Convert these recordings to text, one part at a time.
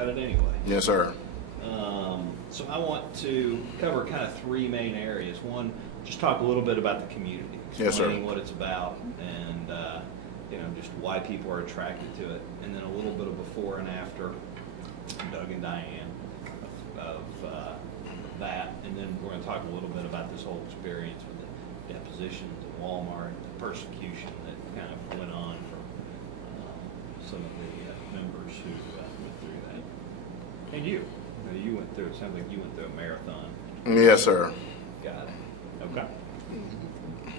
about it anyway. Yes, sir. So I want to cover kind of three main areas. One, just talk a little bit about the community, explaining what it's about, and just why people are attracted to it, and then a little bit of before and after Doug and Diane of that, and then we're going to talk a little bit about this whole experience with the depositions at Wal-Mart, the persecution that kind of went on from some of the members who went through that. And you went through, it sounds like you went through a marathon. Yes, sir. Got it. Okay.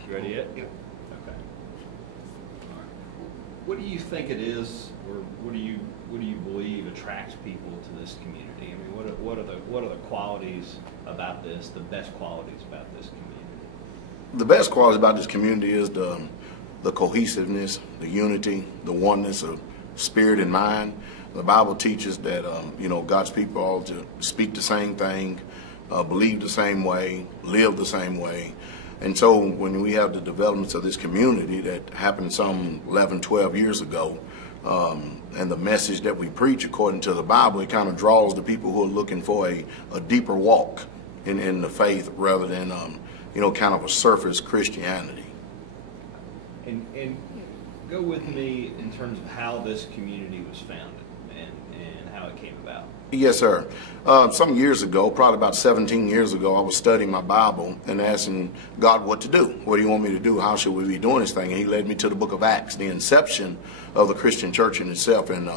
You ready yet? Yep. Okay. All right. What do you think it is, or what do you believe attracts people to this community? I mean, what are the qualities about this, the best qualities about this community? The best qualities about this community is the cohesiveness, the unity, the oneness of spirit and mind. The Bible teaches that God's people all to speak the same thing, believe the same way, live the same way. And so when we have the developments of this community that happened some 11, 12 years ago, and the message that we preach according to the Bible, it kind of draws the people who are looking for a deeper walk in the faith rather than kind of a surface Christianity. And go with me in terms of how this community was founded and how it came about. Yes, sir. Some years ago, probably about 17 years ago, I was studying my Bible and asking God what to do. What do you want me to do? How should we be doing this thing? And he led me to the book of Acts, the inception of the Christian church in itself. And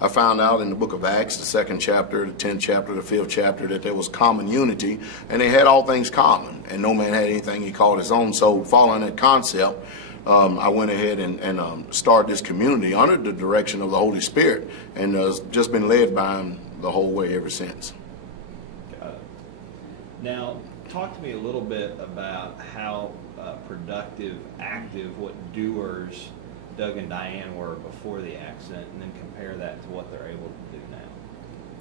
I found out in the book of Acts, the 2nd chapter, the 10th chapter, the 5th chapter, that there was common unity, and they had all things common, and no man had anything he called his own. So following that concept, I went ahead and started this community under the direction of the Holy Spirit, and just been led by him the whole way ever since. Got it. Now, talk to me a little bit about how productive, active, what doers Doug and Diane were before the accident, and then compare that to what they're able to do now.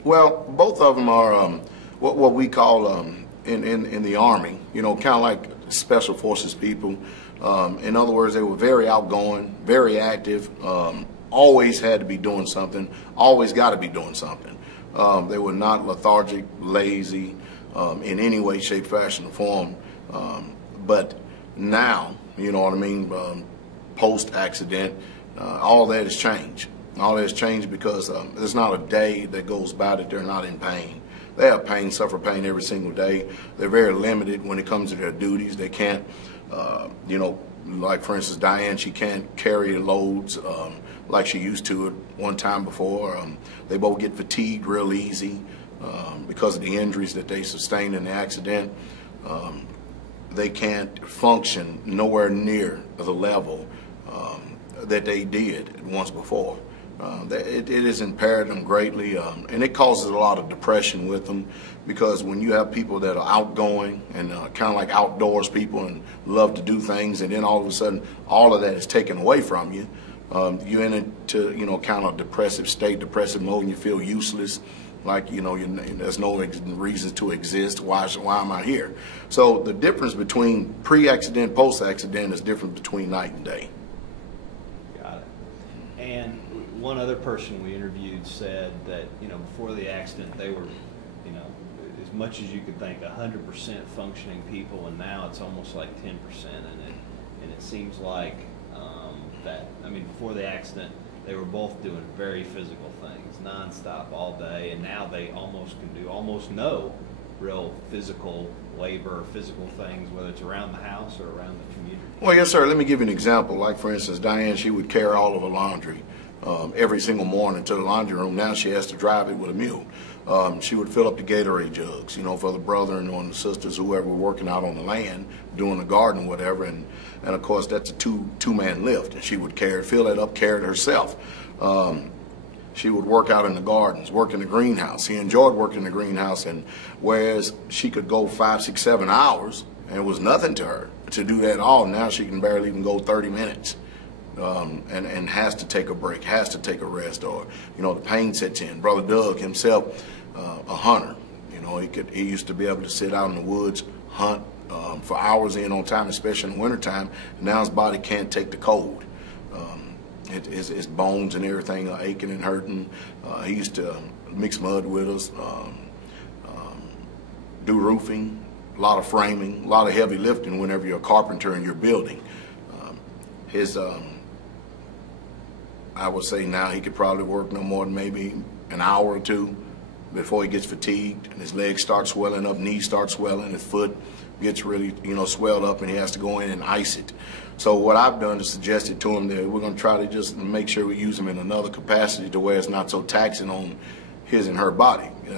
Well, both of them are what we call in the Army, kind of like special forces people. In other words, they were very outgoing, very active, always had to be doing something, always got to be doing something. They were not lethargic, lazy, in any way, shape, fashion, or form. But now, you know what I mean, post-accident, all that has changed. All that has changed because there's not a day that goes by that they're not in pain. They have pain, suffer pain every single day. They're very limited when it comes to their duties. They can't, like for instance, Diane, she can't carry loads like she used to at one time before. They both get fatigued real easy because of the injuries that they sustained in the accident. They can't function nowhere near the level that they did once before. It has impaired them greatly, and it causes a lot of depression with them, because when you have people that are outgoing and kind of like outdoors people and love to do things, and then all of a sudden all of that is taken away from you, you're into kind of depressive state, depressive mode, and you feel useless, like there's no reason to exist. Why am I here? So the difference between pre-accident, post-accident is different between night and day. Got it. And one other person we interviewed said that before the accident they were as much as you could think 100% functioning people, and now it's almost like 10%, and it seems like before the accident they were both doing very physical things nonstop all day, and now they almost can do almost no real physical labor or physical things, whether it's around the house or around the community. Well, yes, sir. Let me give you an example. Like, for instance, Diane, she would carry all of her laundry every single morning to the laundry room. Now she has to drive it with a mule. She would fill up the Gatorade jugs, for the brother and the sisters, whoever were working out on the land, doing the garden, whatever. And of course, that's a two-man lift. And she would fill that up, carry it herself. She would work out in the gardens, work in the greenhouse. She enjoyed working in the greenhouse, and whereas she could go 5, 6, 7 hours, and it was nothing to her to do that all, now she can barely even go 30 minutes. And has to take a break, has to take a rest, or the pain sets in. Brother Doug himself, a hunter, he used to be able to sit out in the woods, hunt for hours in on time, especially in the wintertime. Now his body can't take the cold. His bones and everything are aching and hurting. He used to mix mud with us, do roofing, a lot of framing, a lot of heavy lifting whenever you're a carpenter in your building. I would say now he could probably work no more than maybe an hour or two before he gets fatigued and his legs start swelling up, knees start swelling, his foot gets really, swelled up, and he has to go in and ice it. So what I've done is suggested to him that we're going to try to just make sure we use him in another capacity to where it's not so taxing on his and her body. You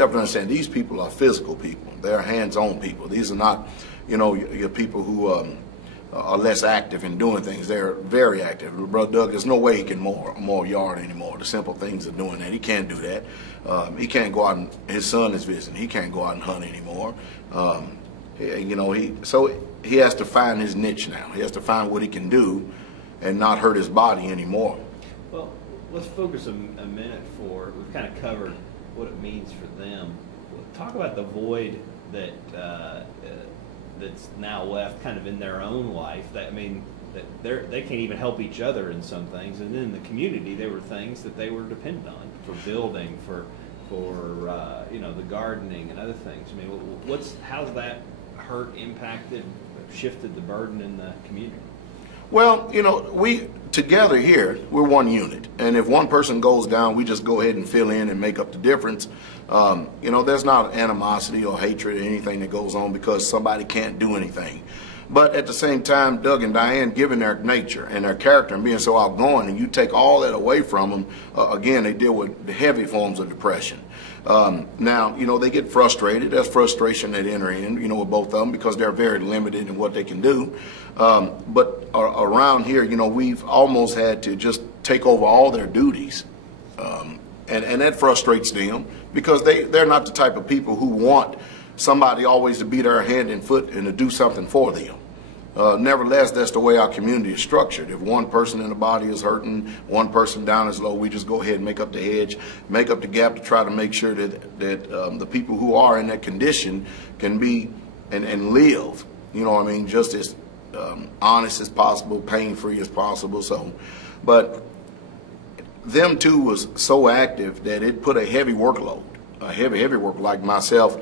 have to understand, these people are physical people. They're hands-on people. These are not, your people who are less active in doing things. They're very active. Brother Doug, there's no way he can mow a yard anymore. The simple things of doing that. He can't do that. He can't go out and, his son is visiting. He can't go out and hunt anymore. So he has to find his niche now. He has to find what he can do and not hurt his body anymore. Well, let's focus a minute we've kind of covered what it means for them. Talk about the void that that's now left kind of in their own life. That they can't even help each other in some things, and then in the community there were things that they were dependent on for building, for the gardening and other things. I mean, how's that hurt, impacted, shifted the burden in the community? Well, we together here, we're one unit, and if one person goes down, we just go ahead and fill in and make up the difference. There's not animosity or hatred or anything that goes on because somebody can't do anything. But at the same time, Doug and Diane, given their nature and their character and being so outgoing, and you take all that away from them, again, they deal with the heavy forms of depression. Now, they get frustrated. There's frustration that enter in, with both of them because they're very limited in what they can do. But around here, we've almost had to just take over all their duties. And that frustrates them because they're not the type of people who want somebody always to be their hand and foot and to do something for them. Nevertheless, that's the way our community is structured. If one person in the body is hurting, one person down is low, we just go ahead and make up the hedge, make up the gap to try to make sure that the people who are in that condition can be and live, just as honest as possible, pain-free as possible. So, but them two was so active that it put a heavy workload, a heavy work. Like myself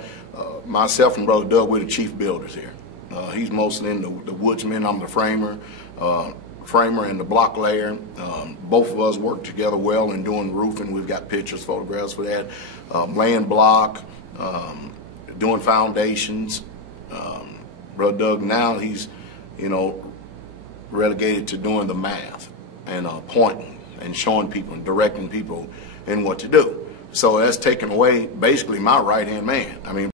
and Brother Doug, we're the chief builders here. He's mostly in the woodsman. I'm the framer and the block layer. Both of us work together well in doing roofing. We've got pictures, photographs for that. Laying block, doing foundations. Brother Doug now he's relegated to doing the math and pointing and showing people and directing people in what to do. So that's taken away basically my right-hand man. I mean,